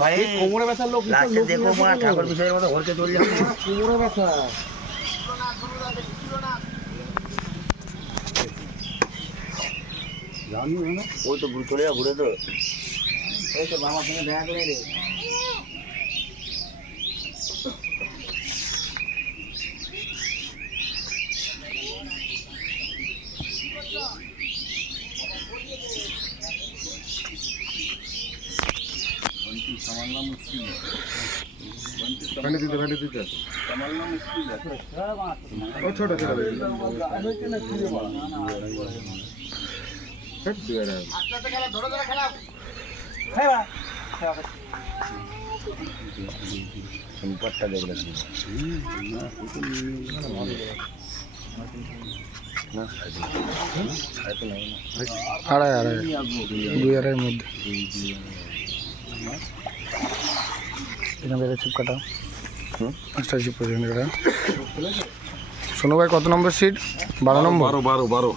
ভাই কোমরে ব্যথার লোক দেখো মা ঠাকুর বিষয়ের মতো ঘরকে চলে যাবে কোমরে ব্যথা জানি না ওই তো চলে যা ঘুরে তো এই তো মামার সঙ্গে দেখা করে রে संभालना मुश्किल है घंटे दीजिए संभालना मुश्किल है ओ छोटा छोटा हट दिया रे अच्छा से खेला थोड़ा थोड़ा खेला है बा संपत्ता देख ले ना साइड तो नहीं आ रहा है दुई आ रहा है मध्य चिप काटा एक्स्ट्रा चिप सोनू भाई कत नम्बर सीट 12 नम्बर 12